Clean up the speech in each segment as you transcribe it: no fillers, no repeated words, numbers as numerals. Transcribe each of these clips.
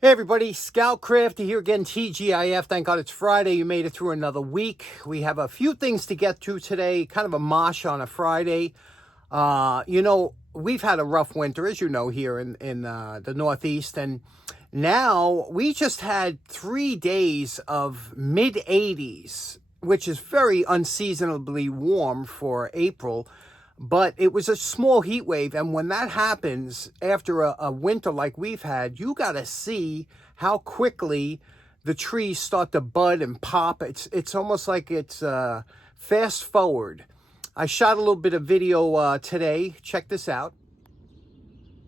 Hey everybody, Scout Crafty here again, TGIF. Thank God it's Friday. You made it through another week. We have a few things to get through today, kind of a mosh on a Friday. We've had a rough winter, as you know, here in the Northeast. And now we just had 3 days of mid-80s, which is very unseasonably warm for April. But it was a small heat wave, and when that happens after a winter like we've had, you got to see how quickly the trees start to bud and pop. It's almost like it's fast forward. I shot a little bit of video today. Check this out.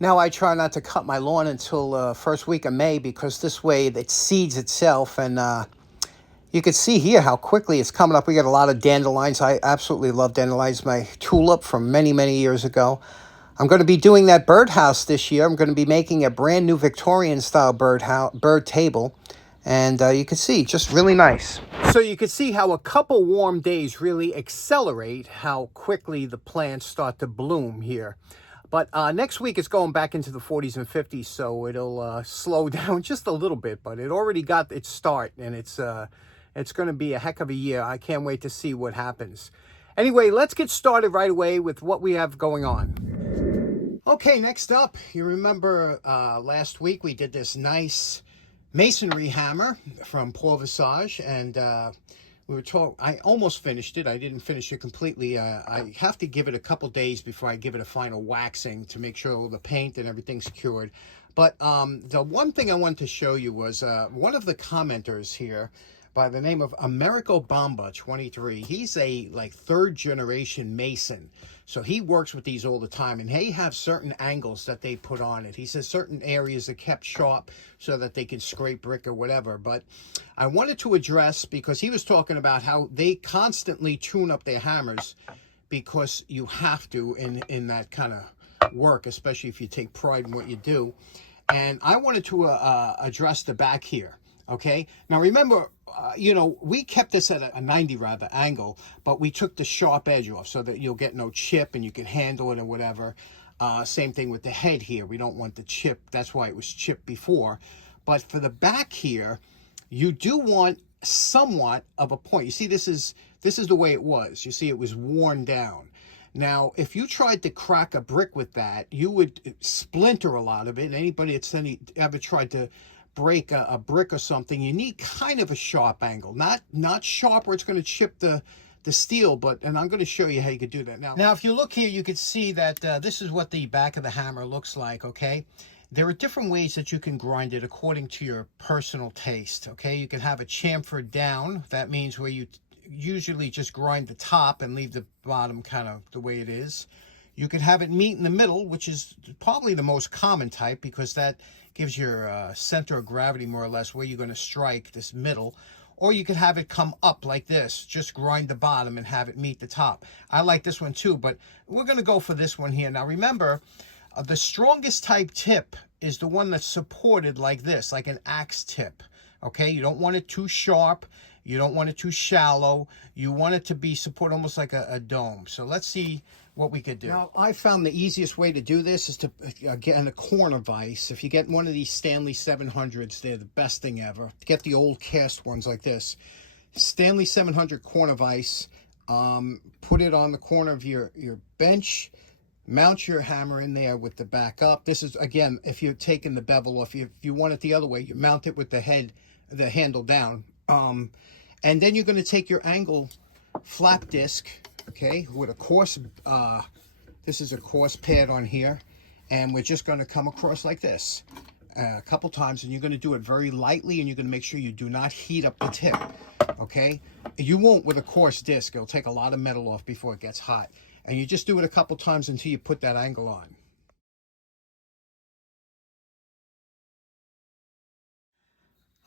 Now I try not to cut my lawn until first week of May, because this way it seeds itself, and you can see here how quickly it's coming up. We got a lot of dandelions. I absolutely love dandelions. My tulip from many, many years ago. I'm going to be doing that birdhouse this year. I'm going to be making a brand new Victorian-style bird table. And you can see, just really nice. So you can see how a couple warm days really accelerate how quickly the plants start to bloom here. But next week it's going back into the 40s and 50s, so it'll slow down just a little bit. But it already got its start, and it's going to be a heck of a year. I can't wait to see what happens. Anyway, let's get started right away with what we have going on. Okay, next up, you remember last week we did this nice Masonry hammer from Paul Visage, and we were told, I almost finished it. I didn't finish it completely. I have to give it a couple days before I give it a final waxing to make sure all the paint and everything's cured. But the one thing I wanted to show you was one of the commenters here by the name of Americo Bamba 23. He's a third generation Mason. So he works with these all the time, and they have certain angles that they put on it. He says certain areas are kept sharp so that they can scrape brick or whatever. But I wanted to address, because he was talking about how they constantly tune up their hammers, because you have to in that kind of work, especially if you take pride in what you do. And I wanted to address the back here. Okay, now remember, we kept this at a 90 rather angle, but we took the sharp edge off so that you'll get no chip and you can handle it or whatever. Same thing with the head here. We don't want the chip. That's why it was chipped before. But for the back here, you do want somewhat of a point. You see, this is the way it was. You see, it was worn down. Now, if you tried to crack a brick with that, you would splinter a lot of it. And anybody that's ever tried to break a brick or something, you need kind of a sharp angle, not sharp where it's going to chip the steel, and I'm going to show you how you could do that. Now if you look here, you can see that this is what the back of the hammer looks like. Okay, there are different ways that you can grind it according to your personal taste. Okay, you can have a chamfered down. That means where you usually just grind the top and leave the bottom kind of the way it is. You could have it meet in the middle, which is probably the most common type, because that gives your center of gravity more or less where you're going to strike, this middle. Or you could have it come up like this, just grind the bottom and have it meet the top. I like this one too, but we're going to go for this one here. Now remember, the strongest type tip is the one that's supported like this, like an axe tip. Okay, you don't want it too sharp. You don't want it too shallow. You want it to be supported almost like a dome. So let's see what we could do. Now, I found the easiest way to do this is to get a corner vise. If you get one of these Stanley 700s, they're the best thing ever. Get the old cast ones like this. Stanley 700 corner vise. Put it on the corner of your bench. Mount your hammer in there with the back up. This is, again, if you're taking the bevel off. If you want it the other way, you mount it with the handle down. And then you're going to take your angle flap disc, okay, with a coarse, this is a coarse pad on here, and we're just going to come across like this a couple times, and you're going to do it very lightly, and you're going to make sure you do not heat up the tip, okay? You won't with a coarse disc. It'll take a lot of metal off before it gets hot, and you just do it a couple times until you put that angle on.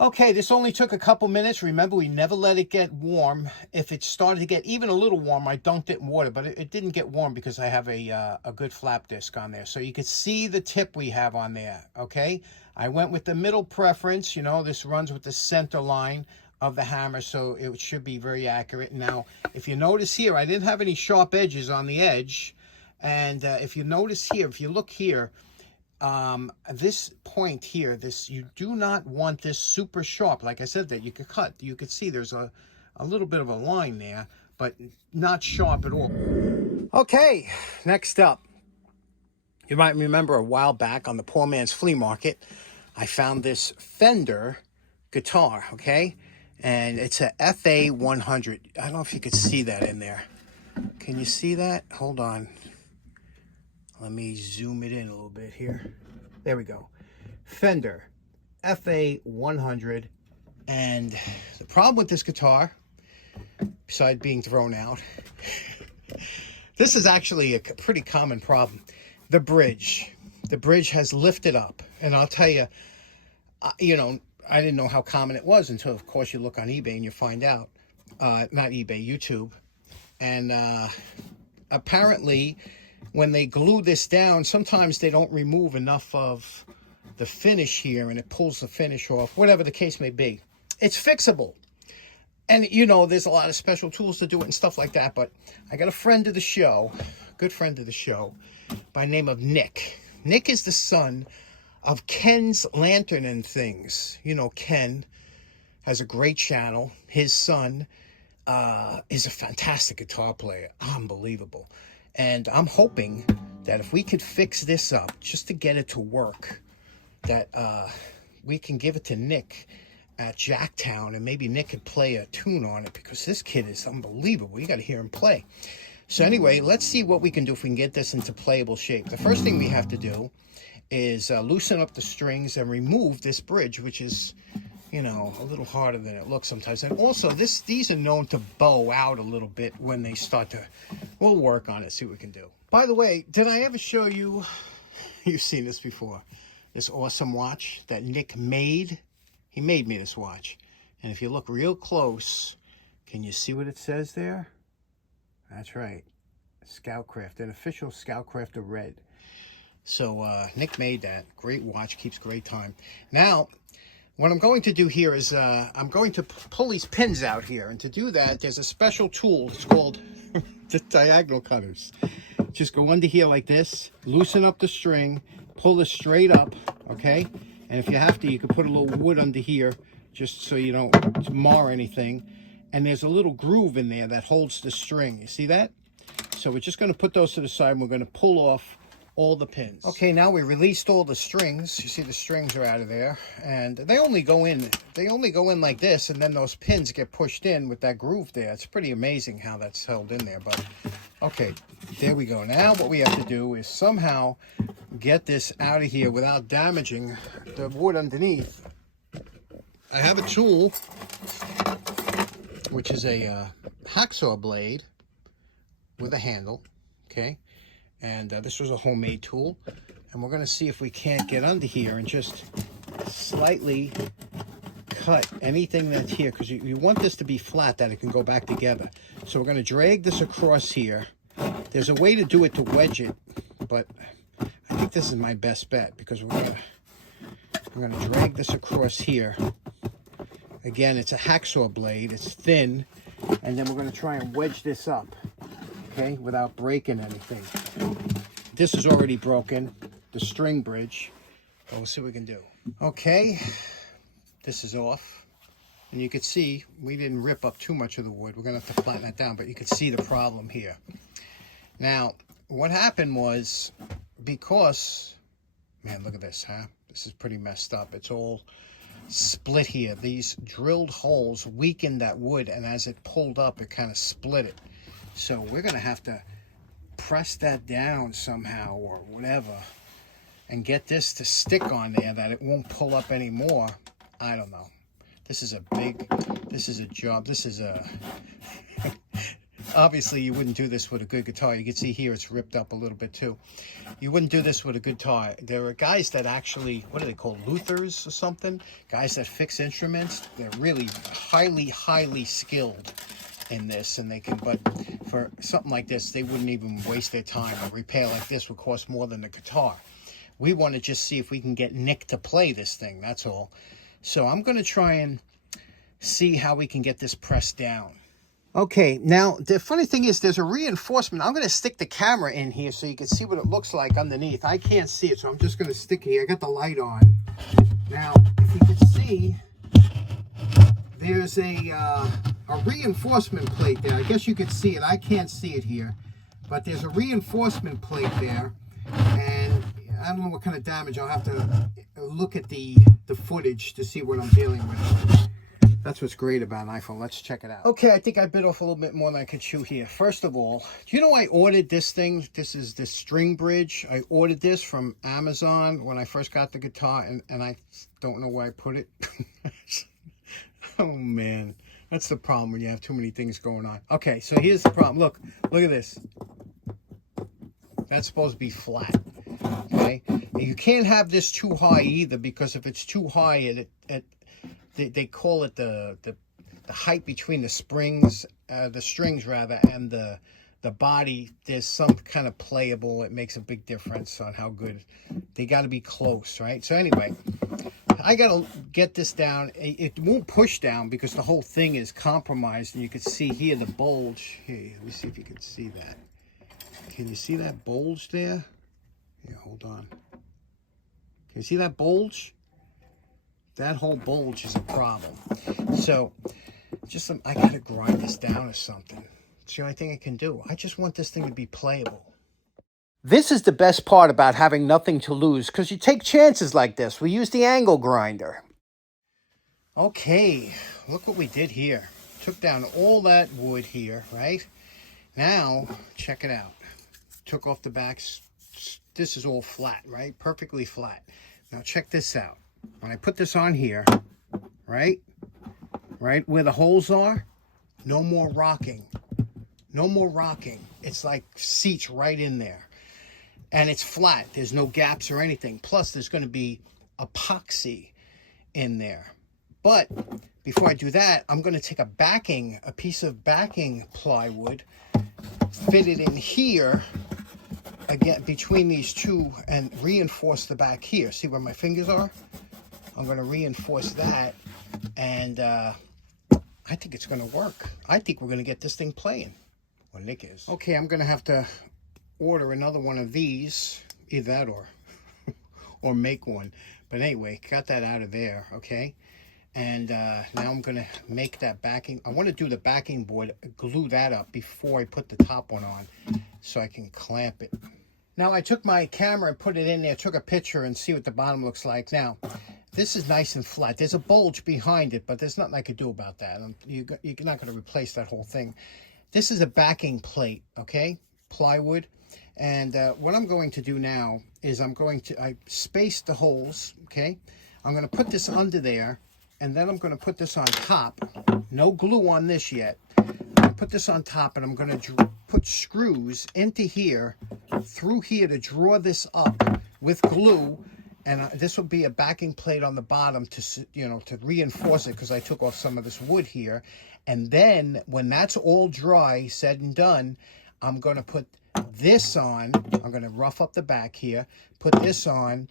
Okay, this only took a couple minutes. Remember, we never let it get warm. If it started to get even a little warm, I dunked it in water, but it didn't get warm because I have a good flap disc on there. So you can see the tip we have on there, okay? I went with the middle preference. This runs with the center line of the hammer, so it should be very accurate. Now, if you notice here, I didn't have any sharp edges on the edge. And if you notice here, if you look here, this point here, you do not want this super sharp. Like I said, that you could cut. You could see there's a little bit of a line there, but not sharp at all. Okay, next up. You might remember a while back on the poor man's flea market, I found this Fender guitar, okay? And it's a FA-100. I don't know if you could see that in there. Can you see that? Hold on. Let me zoom it in a little bit here. There we go. Fender FA-100. And the problem with this guitar, besides being thrown out, this is actually a pretty common problem. The bridge has lifted up. And I'll tell you, you know, I didn't know how common it was until, of course, you look on eBay and you find out. Not eBay, YouTube. And apparently, when they glue this down, sometimes they don't remove enough of the finish here, and it pulls the finish off, whatever the case may be. It's fixable. And, you know, there's a lot of special tools to do it and stuff like that. But I got a friend of the show, good friend of the show, by the name of Nick. Nick is the son of Ken's Lantern and Things. You know, Ken has a great channel. His son is a fantastic guitar player. Unbelievable. And I'm hoping that if we could fix this up, just to get it to work, that we can give it to Nick at Jacktown, and maybe Nick could play a tune on it, because this kid is unbelievable. You got to hear him play. So anyway, let's see what we can do if we can get this into playable shape. The first thing we have to do is loosen up the strings and remove this bridge, which is, you know, a little harder than it looks sometimes. And also, these are known to bow out a little bit when they start to... We'll work on it, see what we can do. By the way, did I ever show you... You've seen this before. This awesome watch that Nick made. He made me this watch. And if you look real close, can you see what it says there? That's right. Scoutcraft, an official Scoutcrafter red. So Nick made that. Great watch, keeps great time. Now, what I'm going to do here is I'm going to pull these pins out here. And to do that, there's a special tool. It's called the diagonal cutters. Just go under here like this, loosen up the string, pull this straight up, okay? And if you have to, you can put a little wood under here just so you don't mar anything. And there's a little groove in there that holds the string. You see that? So we're just going to put those to the side, and we're going to pull off all the pins. Okay, now we released all the strings. You see the strings are out of there, and they only go in like this, and then those pins get pushed in with that groove there. It's pretty amazing how that's held in there. But okay, there we go. Now what we have to do is somehow get this out of here without damaging the wood underneath. I have a tool, which is a hacksaw blade with a handle, okay? And this was a homemade tool. And we're going to see if we can't get under here and just slightly cut anything that's here, because you want this to be flat, that it can go back together. So we're going to drag this across here. There's a way to do it to wedge it, but I think this is my best bet, because we're going to drag this across here. Again, it's a hacksaw blade. It's thin. And then we're going to try and wedge this up, okay, without breaking anything. This is already broken, the string bridge. But we'll see what we can do. Okay, this is off. And you can see we didn't rip up too much of the wood. We're going to have to flatten that down, but you can see the problem here. Now, what happened was, because, man, look at this, huh? This is pretty messed up. It's all split here. These drilled holes weakened that wood, and as it pulled up, it kind of split it. So we're going to have to press that down somehow or whatever and get this to stick on there that it won't pull up anymore. I don't know. This is a job. This is a... Obviously, you wouldn't do this with a good guitar. You can see here it's ripped up a little bit too. You wouldn't do this with a guitar. There are guys that actually, what are they called, Luthers or something? Guys that fix instruments. They're really highly skilled in this, and they can, but for something like this, they wouldn't even waste their time. A repair like this would cost more than the guitar. We want to just see if we can get Nick to play this thing, that's all. So I'm going to try and see how we can get this pressed down. Okay, now the funny thing is there's a reinforcement. I'm going to stick the camera in here so you can see what it looks like underneath. I can't see it, so I'm just going to stick it here. I got the light on. Now, if you can see, there's a reinforcement plate there. I guess you could see it. I can't see it here. But there's a reinforcement plate there. And I don't know what kind of damage. I'll have to look at the footage to see what I'm dealing with. That's what's great about an iPhone. Let's check it out. Okay, I think I bit off a little bit more than I could chew here. First of all, do you know I ordered this thing? This is the string bridge. I ordered this from Amazon when I first got the guitar, and I don't know where I put it. Oh, man. That's the problem when you have too many things going on. Okay, so here's the problem. Look at this. That's supposed to be flat. Okay? You can't have this too high either, because if it's too high, they call it the height between the strings rather, and the body. There's some kind of playable. It makes a big difference on how good. They got to be close, right? So anyway, I got to get this down. It won't push down because the whole thing is compromised, and you can see here the bulge. Here, let me see if you can see that. Can you see that bulge there? Yeah, hold on. Can you see that bulge? That whole bulge is a problem. So, I gotta grind this down or something. It's the only thing I can do. I just want this thing to be playable. This is the best part about having nothing to lose, because you take chances like this. We use the angle grinder. Okay, look what we did here. Took down all that wood here, right? Now, check it out. Took off the backs. This is all flat, right? Perfectly flat. Now check this out. When I put this on here, right where the holes are, no more rocking. No more rocking. It's like seats right in there. And it's flat. There's no gaps or anything. Plus, there's going to be epoxy in there. But before I do that, I'm going to take a piece of backing plywood, fit it in here, again, between these two, and reinforce the back here. See where my fingers are? I'm going to reinforce that, and I think it's going to work. I think we're going to get this thing playing. Well, Nick is. Okay, I'm going to have to order another one of these, either that or make one. But anyway, got that out of there, okay? And now I'm going to make that backing. I want to do the backing board, glue that up before I put the top one on so I can clamp it. Now, I took my camera and put it in there, took a picture, and see what the bottom looks like. Now, this is nice and flat. There's a bulge behind it, but there's nothing I could do about that. You're not going to replace that whole thing. This is a backing plate, okay? Plywood. And what I'm going to do now is I spaced the holes, okay? I'm going to put this under there, and then I'm going to put this on top. No glue on this yet. I put this on top, and I'm going to put screws into here, through here, to draw this up with glue. And this will be a backing plate on the bottom to reinforce it, because I took off some of this wood here. And then when that's all dry, said and done, I'm going to put this on. I'm going to rough up the back here, put this on,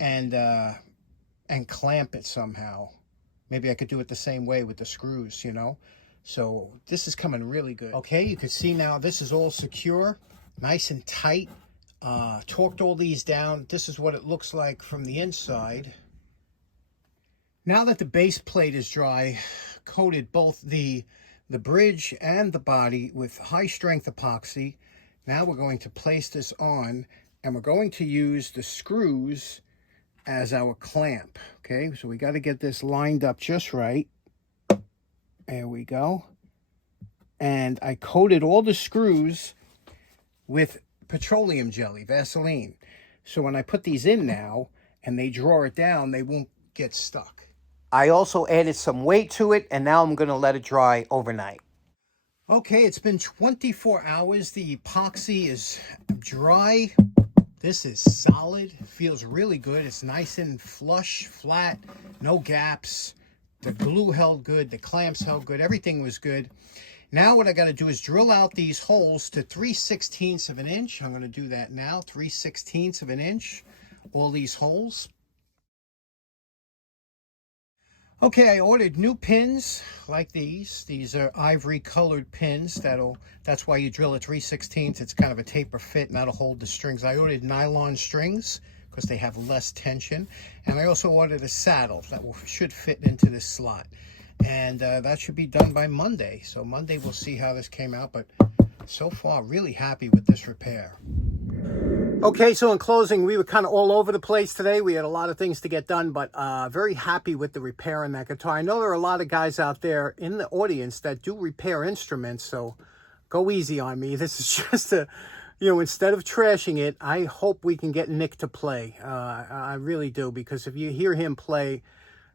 and clamp it somehow. Maybe I could do it the same way with the screws, So this is coming really good. Okay, you can see now this is all secure, nice and tight. Torqued all these down. This is what it looks like from the inside. Now that the base plate is dry, coated both the bridge and the body with high strength epoxy. Now we're going to place this on, and we're going to use the screws as our clamp. Okay, so we got to get this lined up just right. There we go. And I coated all the screws with petroleum jelly, Vaseline. So when I put these in now and they draw it down, they won't get stuck. I also added some weight to it, and now I'm going to let it dry overnight. Okay, it's been 24 hours. The epoxy is dry. This is solid. Feels really good. It's nice and flush, flat, no gaps. The glue held good. The clamps held good. Everything was good. Now what I got to do is drill out these holes to 3/16 of an inch. I'm going to do that now, 3/16 of an inch, all these holes. Okay, I ordered new pins like these. These are ivory colored pins. That's why you drill a 3/16. It's kind of a taper fit and that'll hold the strings. I ordered nylon strings because they have less tension. And I also ordered a saddle that should fit into this slot. And that should be done by Monday. So Monday we'll see how this came out. But so far, really happy with this repair. Okay, so in closing, we were kind of all over the place today. We had a lot of things to get done, but very happy with the repair on that guitar. I know there are a lot of guys out there in the audience that do repair instruments, so go easy on me. This is just a, instead of trashing it, I hope we can get Nick to play. I really do, because if you hear him play,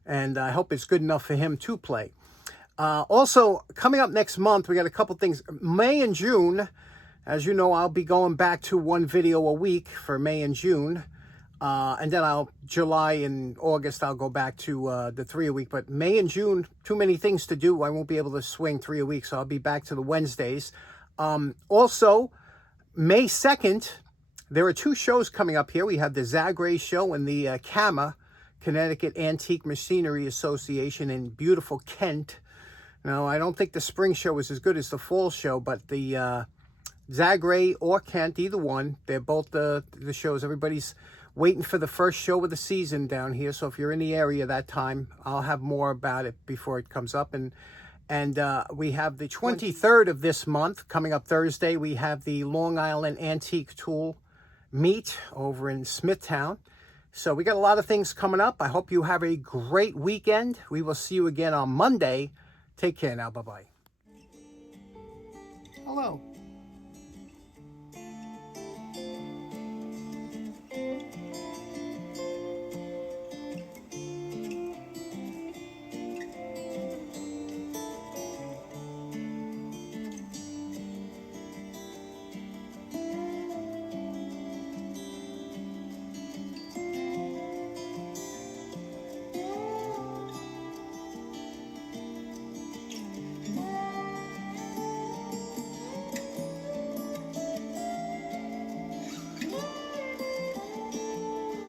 and I hope it's good enough for him to play. Also, coming up next month, we got a couple things. May and June. As you know, I'll be going back to one video a week for May and June. And then July and August, I'll go back to the 3 a week. But May and June, too many things to do. I won't be able to swing 3 a week, so I'll be back to the Wednesdays. Also, May 2nd, there are 2 shows coming up here. We have the Zagray show and the CAMA, Connecticut Antique Machinery Association in beautiful Kent. Now, I don't think the spring show is as good as the fall show, but the Zagray or Kent, either one, they're both the shows. Everybody's waiting for the first show of the season down here. So if you're in the area that time, I'll have more about it before it comes up. And we have the 23rd of this month coming up Thursday. We have the Long Island Antique Tool meet over in Smithtown. So we got a lot of things coming up. I hope you have a great weekend. We will see you again on Monday. Take care now. Bye-bye. Hello.